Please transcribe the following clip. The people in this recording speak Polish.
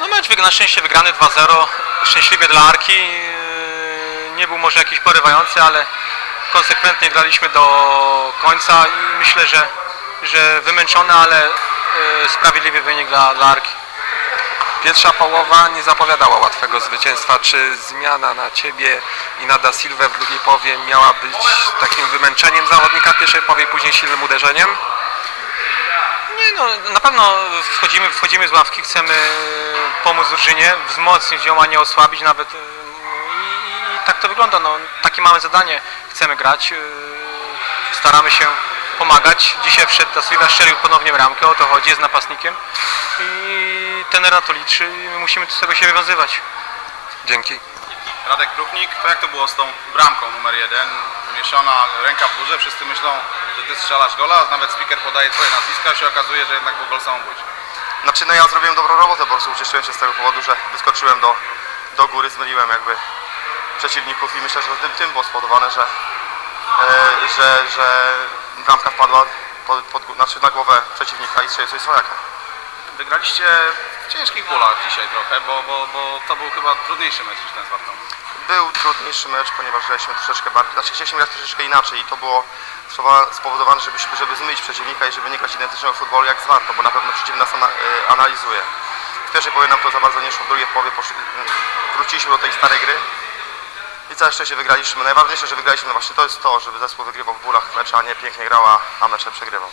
No mecz na szczęście wygrany 2-0, szczęśliwie dla Arki. Yy, Nie był może jakiś porywający, ale konsekwentnie graliśmy do końca i myślę, że, że wymęczony, ale yy, sprawiedliwy wynik dla, dla Arki. Pierwsza połowa nie zapowiadała łatwego zwycięstwa. Czy zmiana na Ciebie i na Da Silvę w drugiej połowie miała być takim wymęczeniem zawodnika pierwszej połowie, później silnym uderzeniem? No, na pewno wchodzimy, wchodzimy z ławki, chcemy pomóc drużynie, wzmocnić ją, a nie osłabić nawet. yy, I, i tak to wygląda, no, takie mamy zadanie, chcemy grać, yy, staramy się pomagać. Dzisiaj wszedł Silva, strzelił ponownie bramkę, o to chodzi, jest napastnikiem i ten na to liczy i my musimy z tego się wywiązywać. Dzięki. Radek Kruchnik, to jak to było z tą bramką numer jeden? Uniesiona ręka w górze, wszyscy myślą, że ty strzelasz gola, nawet speaker podaje twoje nazwisko, a się okazuje, że jednak był gol samobójczy. Znaczy no ja zrobiłem dobrą robotę, po prostu ucieszyłem się z tego powodu, że wyskoczyłem do, do góry, zmyliłem jakby przeciwników i myślę, że tym, tym było spowodowane, że, e, że, że bramka wpadła pod, pod, znaczy na głowę przeciwnika i strzelił coś swojaka. Wygraliście w ciężkich bólach dzisiaj trochę, bo, bo, bo to był chyba trudniejszy mecz niż ten z Wartą. Był trudniejszy mecz, ponieważ graliśmy troszeczkę bardziej, znaczy chcieliśmy grać troszeczkę inaczej i to było spowodowa- spowodowane, żebyśmy, żeby zmylić przeciwnika i żeby nie grać identycznego futbolu jak z Wartą, bo na pewno przeciwnik nas e, analizuje. W pierwszej połowie nam to za bardzo nie szło, w drugiej połowie e, wróciliśmy do tej starej gry i całe szczęście wygraliśmy. Najważniejsze, że wygraliśmy, no właśnie to jest to, żeby zespół wygrywał w bólach mecze, a nie pięknie grał, a- a mecze przegrywał.